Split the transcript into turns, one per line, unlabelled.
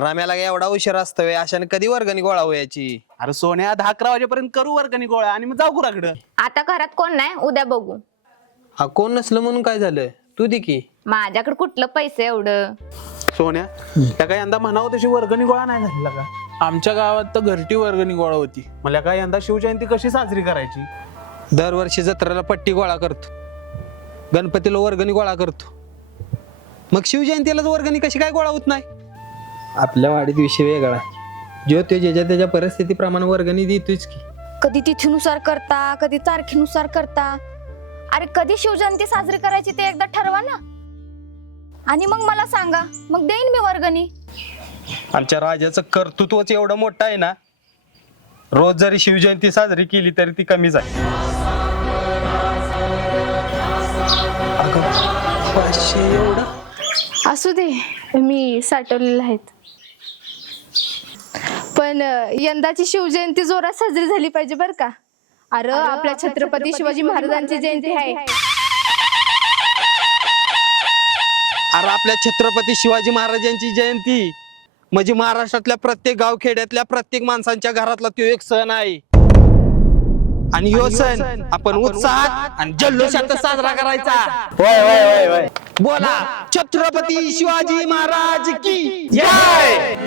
राम्याला काय एवढा उशीर असतो व्हय? अशाने कधी वर्गणी गोळा व्हायची?
अरे सोन्या 10-11 वाजेपर्यंत करू वर्गणी गोळा आणि मग जाऊ गुराकडं.
आता घरात कोण नाही, उद्या बघू.
हा कोण नसलं म्हणून काय झालं? तू दे की.
माझ्याकडे कुठलं पैसे एवढं.
सोन्या त्या काय यंदा म्हणावं तशी वर्गणी गोळा नाही झालेला का?
आमच्या गावात तर घरटी वर्गणी गोळा होती.
मला काय यंदा शिवजयंती कशी साजरी करायची?
दरवर्षी जत्रेला पट्टी गोळा करतो, गणपतीला वर्गणी गोळा करतो, मग शिवजयंतीलाच वर्गणी कशी काय गोळा होत नाही? आपल्या वाडीत विषय वेगळा आहे. जो तो ज्याच्या त्याच्या परिस्थितीप्रमाणे वर्गणी देतोच की.
कधी तिथीनुसार करता, कधी तारखेनुसार करता. अरे कधी शिवजयंती साजरी करायची ते एकदा ठरवा ना, आणि मग मला सांगा, मग देईन मी वर्गणी.
आमच्या राजाचं कर्तृत्वच एवढं मोठं आहे ना, रोज जरी शिवजयंती साजरी केली तरी ती कमीच आहे.
एवढं असू दे, मी साठवलेलं आहेत. पण यंदाची शिवजयंती जोरात साजरी झाली पाहिजे बर का. अरे आपल्या छत्रपती शिवाजी महाराजांची जयंती आहे.
अरे आपल्या छत्रपती शिवाजी महाराजांची जयंती म्हणजे महाराष्ट्रातल्या प्रत्येक गावखेड्यातल्या प्रत्येक माणसांच्या घरातला तो एक सण आहे. आणि ह्यो सण आपण उत्साहात आणि जल्लोषात साजरा करायचा. बोला छत्रपती शिवाजी महाराज की जय.